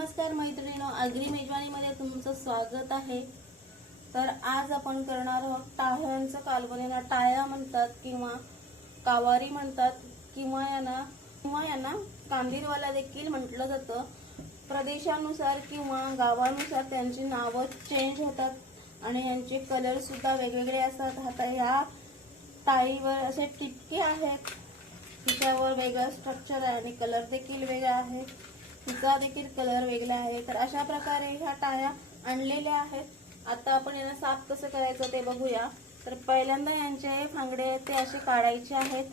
नमस्कार मैत्रिणीनो अग्री मेजवानीमध्ये तुमचं स्वागत आहे. तर आज आपण करणार आहोत टाळ्यांचं कालवण. टाया टाळ्या म्हणतात किंवा कावारी म्हणतात. किंवा यांना किंवा यांना कांदीरवाला देखील म्हटलं जातं. प्रदेशानुसार किंवा गावानुसार त्यांची नावं चेंज होतात आणि यांचे कलरसुद्धा वेगवेगळे असतात. आता ह्या टाळीवर असे टिपके आहेत. तिच्यावर वेगळं स्ट्रक्चर आहे आणि कलर देखील वेगळा आहे. तिचा देखील कलर वेगळा आहे. तर अशा प्रकारे ह्या टाळ्या आणलेल्या आहेत. आता आपण यांना साफ कसं करायचं ते बघूया. तर पहिल्यांदा यांचे फांगडे ते असे काढायचे आहेत.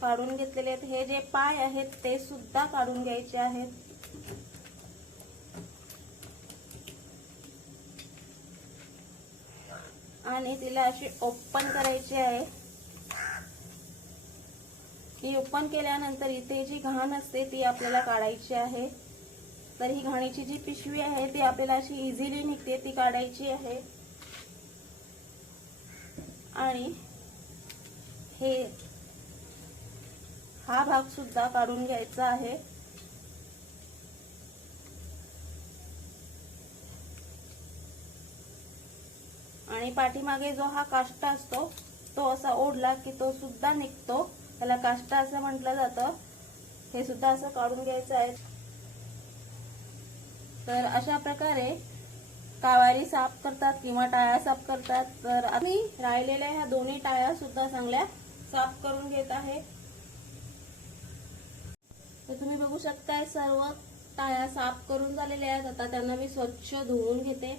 काढून घेतलेले आहेत. हे जे पाय आहेत ते सुद्धा काढून घ्यायचे आहेत. आणि तिला अशी ओपन करायची आहे. ही ओपन केल्यानंतर इथे जी घाण असते ती आपल्याला काढायची आहे. तर ही घाणीची जी पिशवी आहे ती आपल्याला अशी इझिली निघते ती काढायची आहे. आणि हे हा भाग सुद्धा काढून घ्यायचा आहे. आणि पाठीमागे जो हा काष्टा असतो तो असा ओढला की तो सुद्धा निघतो. त्याला काष्टा असं म्हटलं जातं. हे सुद्धा असं काढून घ्यायचं आहे. तर अशा प्रकारे कावारी साफ करतात किंवा टाळ्या साफ करतात. तर आम्ही राहिलेल्या ह्या दोन्ही टाळ्या सुद्धा चांगल्या साफ करून घेत आहे. तर तुम्ही बघू शकताय सर्व टाळ्या साफ करून झालेल्या आहेत. आता त्यांना मी स्वच्छ धुवून घेते.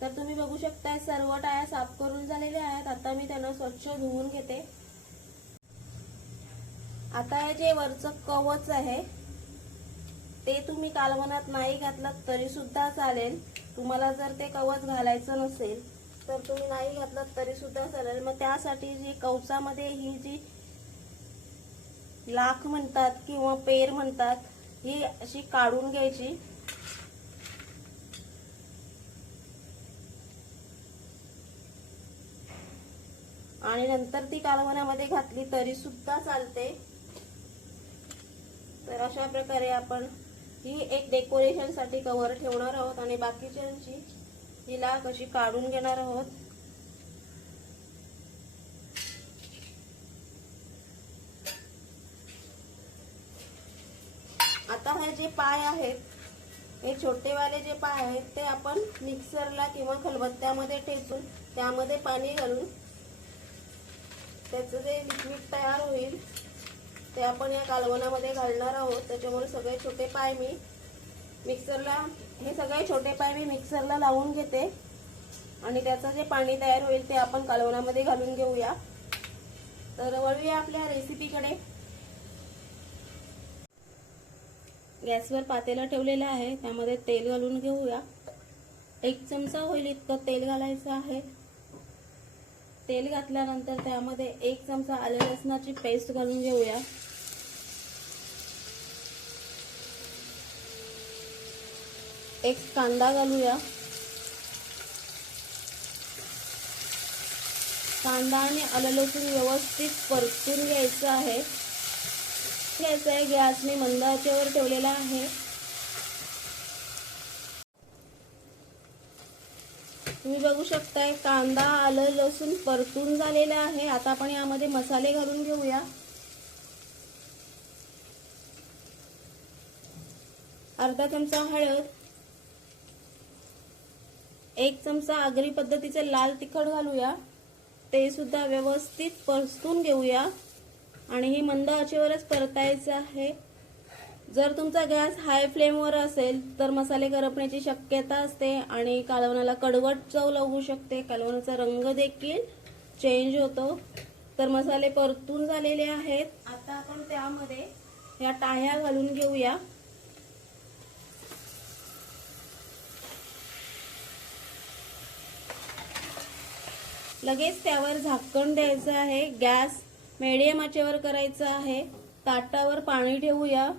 तर तुम्ही बघू शकताय सर्व टाळ्या साफ करून झालेल्या आहेत. आता मी त्यांना स्वच्छ धुवून घेते. आता हे जे वरचं कवच आहे ते तुम्ही कालवनात नाही घातलात तरी सुद्धा चालेल. तुम्हाला जर ते कवच घालायचं नसेल तर तुम्ही नाही घातलं तरी सुद्धा चालेल. मग त्यासाठी जी कवचामध्ये ही जी लाख म्हणतात किंवा पेर म्हणतात ही अशी काढून घ्यायची. आणि नंतर ती कालवणामध्ये घातली तरी सुद्धा चालते. तर अशा प्रकारे आपण ही एक डेकोरेशनसाठी कवर ठेवणार आहोत आणि बाकीच्यांची हिला कशी काढून घेणार आहोत. आता हे जे पाय आहेत हे छोटेवाले जे पाय आहेत ते आपण मिक्सरला किंवा खलबत्त्यामध्ये ठेचून त्यामध्ये पाणी घालून त्याचं जे लिक्विड तयार होईल ते आपण या कालवणामध्ये घालणार आहोत. त्याच्यामुळे सगळे छोटे पाय मी मिक्सरला हे सगळे छोटे पाय मी मिक्सरला लावून घेते. आणि त्याचं जे पाणी तयार होईल ते आपण कालवणामध्ये घालून घेऊया. तर वळूया आपल्या रेसिपीकडे. गॅसवर पातेला ठेवलेलं आहे. त्यामध्ये तेल घालून घेऊया. एक चमचा होईल इतकं तेल घालायचं आहे. तेल घातल्यानंतर त्यामध्ये एक चमचा आले लसणाची पेस्ट घालून घेऊया. एक कांदा घालूया. कांदा आणि आलं लसूण व्यवस्थित परतून घ्यायचं आहे. घ्यायचं आहे गॅस मी मंदाच्यावर ठेवलेला आहे. तुम्ही बघू शकताय कांदा आलं लसूण परतून झालेलं आहे. आता आपण यामध्ये मसाले घालून घेऊया. अर्धा चमचा हळद एक चमचा आगरी पद्धतीचे लाल तिखट घालूया. ते सुद्धा व्यवस्थित परतून घेऊया. आणि हे मंद आचेवरच परतायचं आहे. जर तुमचा गॅस हाय फ्लेमवर असेल तर मसाले करपण्याची शक्यता असते आणि कालवणाला कडवट चव लागू शकते. कालवणाचा रंग देखील चेंज होतो. तर मसाले परतून झालेले आहेत. आता आपण त्यामध्ये या टाह्या घालून घेऊया. लगेच त्यावर झाकण द्यायचं आहे. गॅस मेडियम आचेवर करायचं आहे. ताटावर पाणी ठेवूया.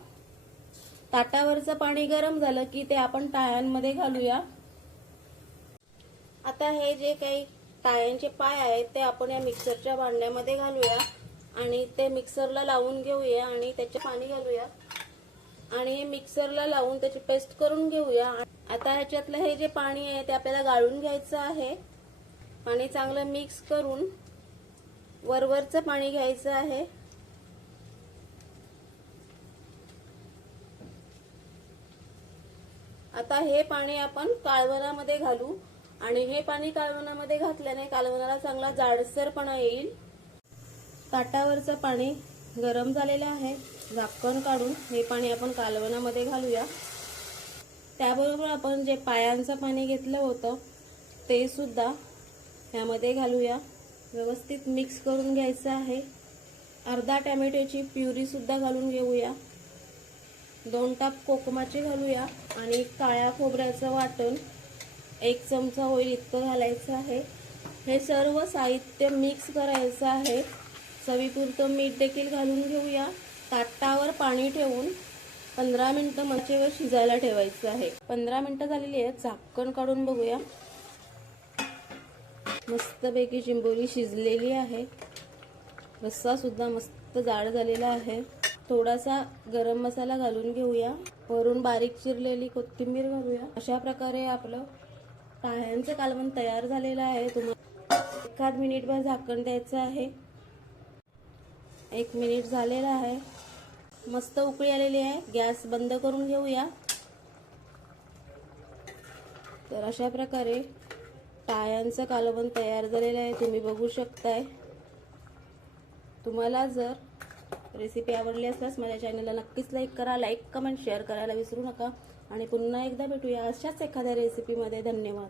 ताटावरचं पाणी गरम झालं की ते आपण टाळ्यांमध्ये घालूया. आता हे जे काही टाळ्यांचे पाय आहेत ते आपण या मिक्सरच्या भांड्यामध्ये घालूया आणि ते मिक्सरला लावून घेऊया आणि त्याचे पाणी घालूया. आणि मिक्सरला लावून त्याची पेस्ट करून घेऊया. आता ह्याच्यातलं हे जे पाणी आहे ते आपल्याला गाळून घ्यायचं आहे. पाणी चांगलं मिक्स करून वरवरचं पाणी घ्यायचं आहे. आता हे पाणी आपण काळवनामध्ये घालू. आणि हे पाणी कालवणामध्ये घातल्याने कालवणाला चांगला जाडसरपणा येईल. ताटावरचं पाणी गरम झालेलं आहे. झाकण काढून हे पाणी आपण कालवणामध्ये घालूया. त्याबरोबर आपण जे पायांचं पाणी घेतलं होतं ते सुद्धा यामध्ये घालूया. व्यवस्थित मिक्स करून घ्यायचं आहे. अर्धा टॅमॅटोची प्युरीसुद्धा घालून घेऊया. दोन टाप कोकमाचे घालूया आणि काळ्या खोबऱ्याचं वाटण एक चमचा होईल इतकं घालायचं आहे. हे सर्व साहित्य मिक्स करायचं आहे. चवीपुरतं मीठ देखील घालून घेऊया. ताटावर पाणी ठेवून पंधरा मिनटं मच्छीवर शिजायला ठेवायचं आहे. पंधरा मिनटं झालेली आहेत झाकण काढून बघूया. मस्तपैकी चिंबोली शिजलेली आहे. रस्सासुद्धा मस्त जाड झालेला आहे. थोडासा गरम मसाला घालून घेऊया. वरून बारीक चिरलेली कोथिंबीर घालूया. अशा प्रकारे आपलं टाळ्यांचं कालवण तयार झालेलं आहे. तुम्हाला एखाद मिनिटभर झाकण द्यायचं आहे. एक मिनिट झालेला आहे. मस्त उकळी आलेली आहे. गॅस बंद करून घेऊया. तर अशा प्रकारे टाळ्यांचं कालवण तयार झालेलं आहे. तुम्ही बघू शकताय. तुम्हाला जर रेसिपी आवडली असल्यास माझ्या चॅनलला नक्कीच लाईक करा लाईक कमेंट शेअर करायला विसरू नका. आणि पुन्हा एकदा भेटूया अशाच एखाद्या रेसिपीमध्ये धन्यवाद.